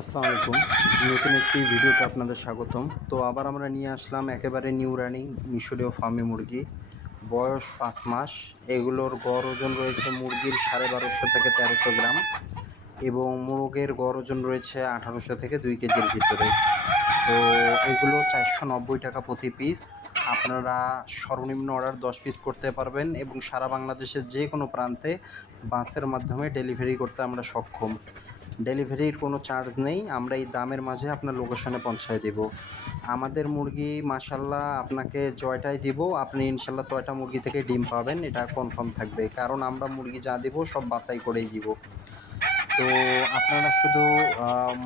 আসসালামু আলাইকুম। নতুন একটি ভিডিওতে আপনাদের স্বাগতম। তো আবার আমরা নিয়ে আসলাম একেবারে নিউ রানিং মিশরীয় ফার্মে মুরগি। বয়স পাঁচ মাস। এগুলোর গড় ওজন রয়েছে মুরগির সাড়ে বারোশো থেকে তেরোশো গ্রাম এবং মোরগের গড় ওজন রয়েছে আঠারোশো থেকে দুই কেজির ভিতরে। তো এগুলো চারশো নব্বই টাকা প্রতি পিস। আপনারা সর্বনিম্ন অর্ডার দশ পিস করতে পারবেন এবং সারা বাংলাদেশের যে কোনো প্রান্তে বাসের মাধ্যমে ডেলিভারি করতে আমরা সক্ষম। ডেলিভারির কোনো চার্জ নেই। আমরা এই দামের মাঝে আপনার লোকেশনে পৌঁছায় দেব। আমাদের মুরগি মাসাল্লাহ আপনাকে জয়টাই দিব। আপনি ইনশাল্লাহ তয়টা মুরগি থেকে ডিম পাবেন, এটা কনফার্ম থাকবে। কারণ আমরা মুরগি যা দিব, সব বাছাই করেই দিব। তো আপনারা শুধু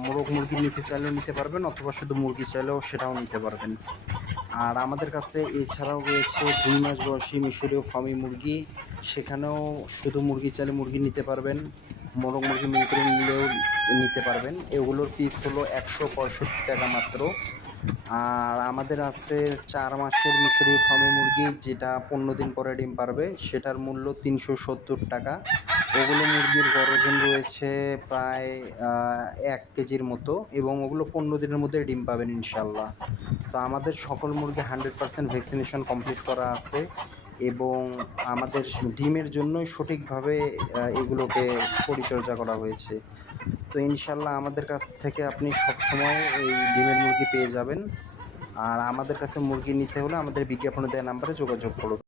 মোরগ মুরগি নিতে চাইলেও নিতে পারবেন, অথবা শুধু মুরগি চাইলেও সেটাও নিতে পারবেন। আর আমাদের কাছে এছাড়াও রয়েছে দুই মাস বয়সী মিশরীয় ফার্মি মুরগি। সেখানেও শুধু মুরগি চালে মুরগি নিতে পারবেন, মোরগ মুরগি মিল নিলেও নিতে পারবেন। এগুলোর পিস হলো একশো পঁয়ষট্টি টাকা মাত্র। আর আমাদের আছে চার মাসের মিশরি ফার্মে মুরগি, যেটা পনেরো দিন পরে ডিম পারবে। সেটার মূল্য তিনশো সত্তর টাকা। ওগুলো মুরগির গরজন রয়েছে প্রায় এক কেজির মতো এবং ওগুলো পনেরো দিনের মধ্যে ডিম পাবেন ইনশাল্লাহ তো আমাদের সকল মুরগি হান্ড্রেড পারসেন্ট ভ্যাকসিনেশন কমপ্লিট করা আছে। এবং আমাদের ডিমের জন্যই সঠিকভাবে এগুলোকে পরিচর্যা করা হয়েছে। তো ইনশাল্লাহ আমাদের কাছ থেকে আপনি সবসময় এই ডিমের মুরগি পেয়ে যাবেন। আর আমাদের কাছে মুরগি নিতে হলে আমাদের বিজ্ঞাপনে দেওয়া নাম্বারে যোগাযোগ করুন।